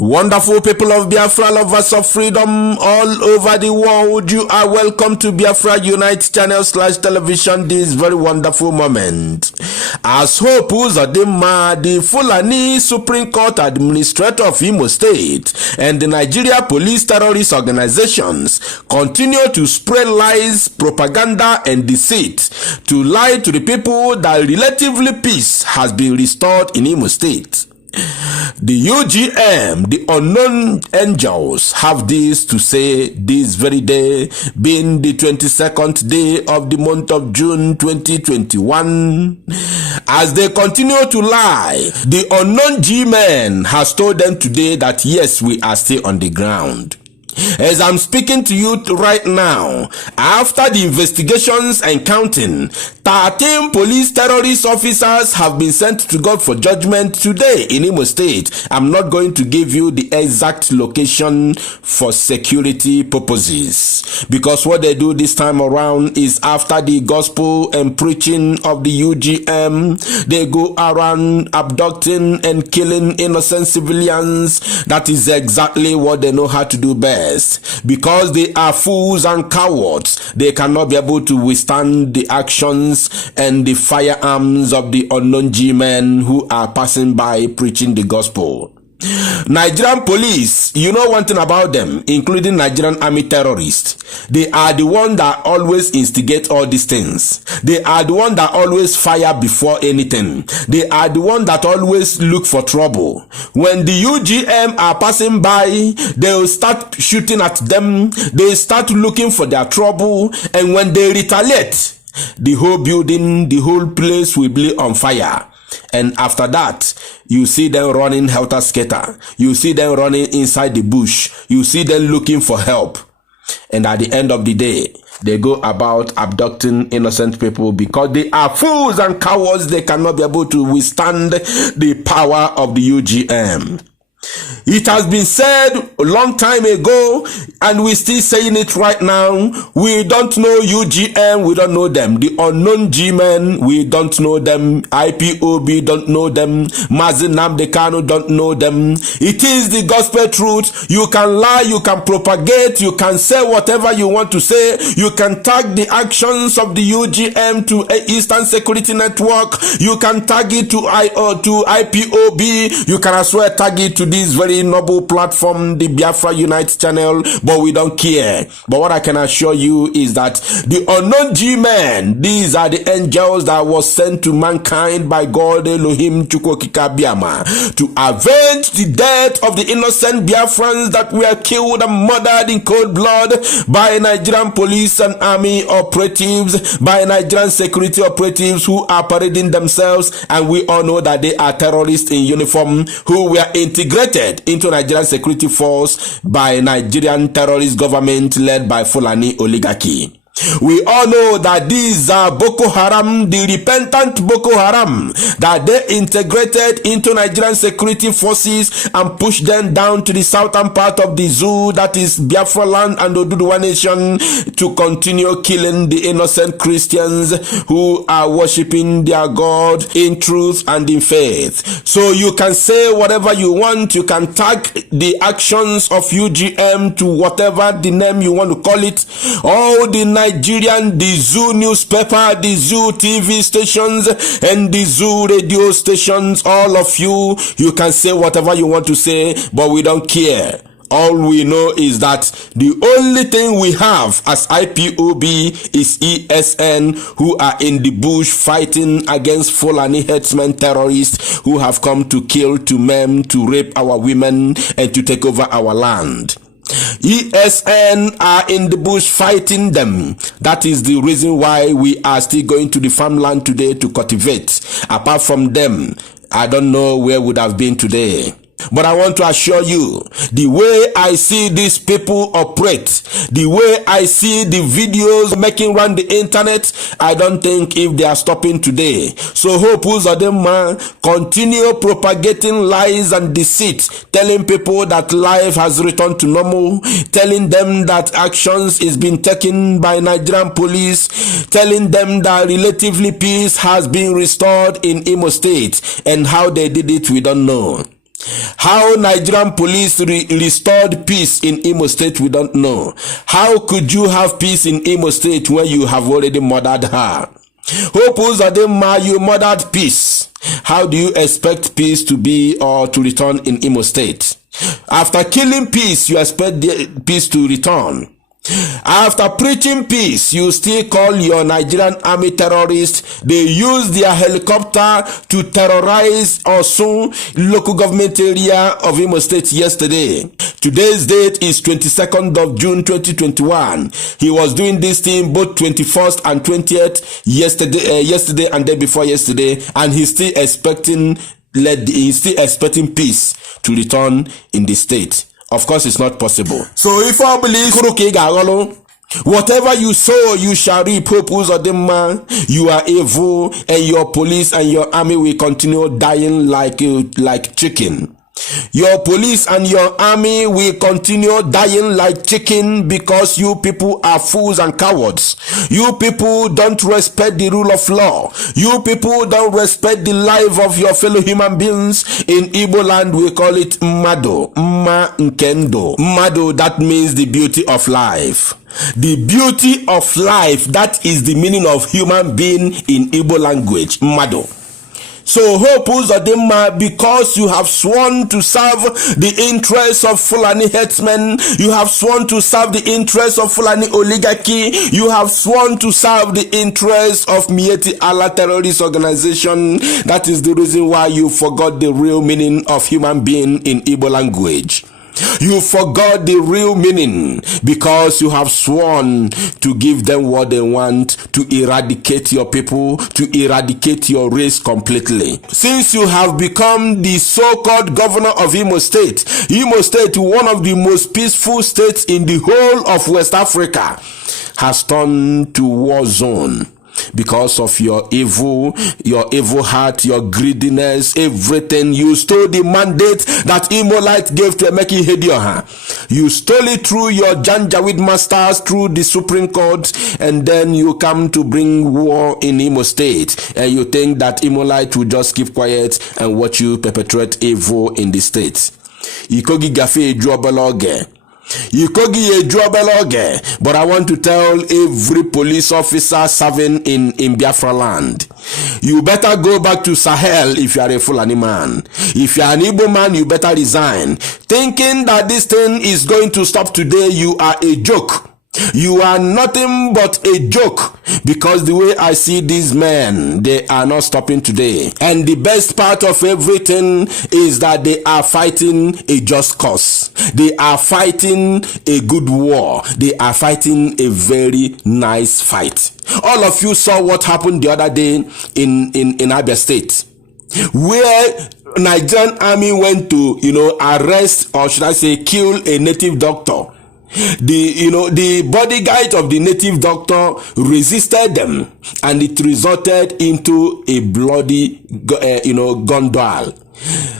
Wonderful people of Biafra, lovers of freedom all over the world, you are welcome to Biafra Unite channel /television this very wonderful moment. As Hope Uzodimma, the Fulani Supreme Court Administrator of Imo State, and the Nigeria Police Terrorist Organizations continue to spread lies, propaganda, and deceit to lie to the people that relatively peace has been restored in Imo State. The UGM, the unknown angels, have this to say this very day, being the 22nd day of the month of June 2021. As they continue to lie, the unknown G-man has told them today that yes, we are still on the ground. As I'm speaking to you right now, after the investigations and counting, 13 police terrorist officers have been sent to God for judgment today in Imo State. I'm not going to give you the exact location for security purposes, because what they do this time around is after the gospel and preaching of the UGM, they go around abducting and killing innocent civilians. That is exactly what they know how to do best. Because they are fools and cowards, they cannot be able to withstand the actions and the firearms of the unknown G-men who are passing by preaching the gospel. Nigerian police, you know one thing about them, including Nigerian army terrorists. They are the one that always instigate all these things. They are the one that always fire before anything. They are the one that always look for trouble. When the UGM are passing by, they will start shooting at them. They start looking for their trouble, and when they retaliate, the whole building, the whole place will be on fire. And after that, you see them running helter-skelter. You see them running inside the bush. You see them looking for help. And at the end of the day, they go about abducting innocent people because they are fools and cowards. They cannot be able to withstand the power of the UGM. It has been said a long time ago, and we're still saying it right now. We don't know UGM, we don't know them. The unknown G-men, we don't know them. IPOB don't know them. Mazi Nnamdi Kanu don't know them. It is the gospel truth. You can lie, you can propagate, you can say whatever you want to say. You can tag the actions of the UGM to Eastern Security Network. You can tag it to IPOB. You can as well tag it to this very noble platform, the Biafra Unite channel, but we don't care. But what I can assure you is that the unknown G-men, these are the angels that was sent to mankind by God Elohim Chukwokika Biama to avenge the death of the innocent Biafrans that were killed and murdered in cold blood by Nigerian police and army operatives, by Nigerian security operatives who are parading themselves, and we all know that they are terrorists in uniform who were integrated into Nigerian security force by Nigerian terrorist government led by Fulani oligarchy. We all know that these are Boko Haram, the repentant Boko Haram, that they integrated into Nigerian security forces and pushed them down to the southern part of the zoo, that is Biafra land and Oduduwa nation, to continue killing the innocent Christians who are worshipping their God in truth and in faith. So you can say whatever you want, you can tag the actions of UGM to whatever the name you want to call it. All the Nigerian, the Zoo newspaper, the Zoo TV stations, and the Zoo radio stations, all of you, you can say whatever you want to say, but we don't care. All we know is that the only thing we have as IPOB is ESN, who are in the bush fighting against Fulani herdsmen terrorists who have come to kill, to maim, to rape our women, and to take over our land. ESN are in the bush fighting them. That is the reason why we are still going to the farmland today to cultivate. Apart from them, I don't know where would have been today. But I want to assure you, the way I see these people operate, the way I see the videos making round the internet, I don't think if they are stopping today. So Hope Uzodimma continue propagating lies and deceit, telling people that life has returned to normal, telling them that actions is being taken by Nigerian police, telling them that relatively peace has been restored in Imo State, and how they did it we don't know. How Nigerian police restored peace in Imo State, we don't know. How could you have peace in Imo State when you have already murdered her? Hope Uzodinma, you murdered peace. How do you expect peace to be or to return in Imo State? After killing peace, you expect the peace to return. After preaching peace, you still call your Nigerian army terrorists. They use their helicopter to terrorize Osun local government area of Imo State yesterday. Today's date is 22nd of June 2021. He was doing this thing both 21st and 20th yesterday and day before yesterday, and he's still expecting peace to return in the state. Of course, it's not possible. So if I believe whatever you sow, you shall reap. Hope Uzodinma, you are evil, and your police and your army will continue dying like chicken. Your police and your army will continue dying like chicken because you people are fools and cowards. You people don't respect the rule of law. You people don't respect the life of your fellow human beings. In Igbo land, we call it Mmado, Mma Nkendo. Mmado, that means the beauty of life. The beauty of life, that is the meaning of human being in Igbo language, Mmado. So Hope Uzodinma, because you have sworn to serve the interests of Fulani headsmen, you have sworn to serve the interests of Fulani oligarchy, you have sworn to serve the interests of Miyetti Allah terrorist organization. That is the reason why you forgot the real meaning of human being in Igbo language. You forgot the real meaning because you have sworn to give them what they want, to eradicate your people, to eradicate your race completely. Since you have become the so-called governor of Imo State, one of the most peaceful states in the whole of West Africa, has turned to war zone. Because of your evil heart, your greediness, everything. You stole the mandate that Imolite gave to Emeki Hedioha. You stole it through your Janjaweed masters, through the Supreme Court, and then you come to bring war in Imo State. And you think that Imolite will just keep quiet and watch you perpetrate evil in the state. Ikogi gafe ejuobeloge. But I want to tell every police officer serving in Biafra land, you better go back to Sahel if you are a Fulani man. If you are an Igbo man, you better resign. Thinking that this thing is going to stop today, you are a joke. You are nothing but a joke, because the way I see these men, they are not stopping today. And the best part of everything is that they are fighting a just cause. They are fighting a good war. They are fighting a very nice fight. All of you saw what happened the other day in Abia State, where Nigerian army went to, arrest, or should I say, kill a native doctor. The bodyguard of the native doctor resisted them, and it resulted into a bloody, gun duel.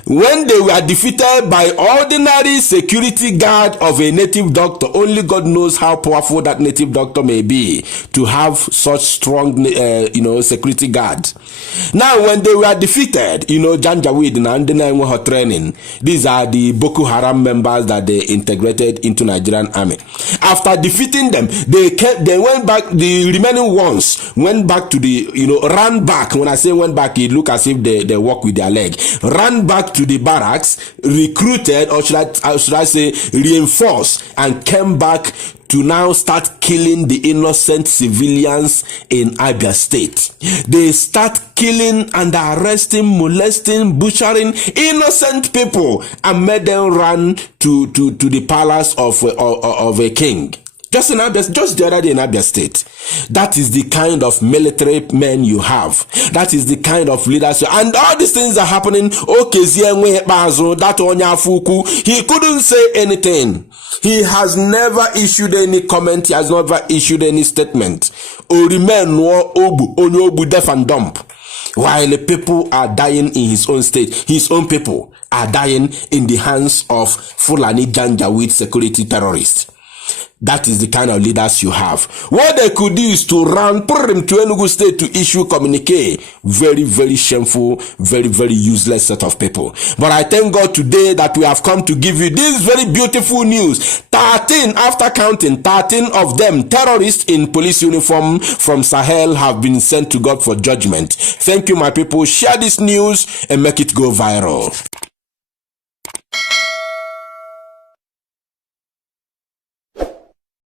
When they were defeated by ordinary security guard of a native doctor, only God knows how powerful that native doctor may be to have such strong, security guard. Now, when they were defeated, Janjaweed and her training, these are the Boko Haram members that they integrated into Nigerian army. After defeating them, they went back. The remaining ones went back to ran back. When I say went back, it look as if they walk with their leg. Ran back to the barracks, recruited, or should I say reinforced, and came back to now start killing the innocent civilians in Abia State. They start killing and arresting, molesting, butchering innocent people, and made them run to the palace of a king. Just the other day in Abia State. That is the kind of military men you have. That is the kind of leadership. And all these things are happening. He couldn't say anything. He has never issued any comment. He has never issued any statement. Deaf and dumb. While the people are dying in his own state, his own people are dying in the hands of Fulani Janjaweed security terrorists. That is the kind of leaders you have. What they could do is to run to Enugu State to issue communique. Very, very shameful, very, very useless set of people. But I thank God today that we have come to give you this very beautiful news. 13, after counting, 13 of them, terrorists in police uniform from Sahel, have been sent to God for judgment. Thank you, my people. Share this news and make it go viral.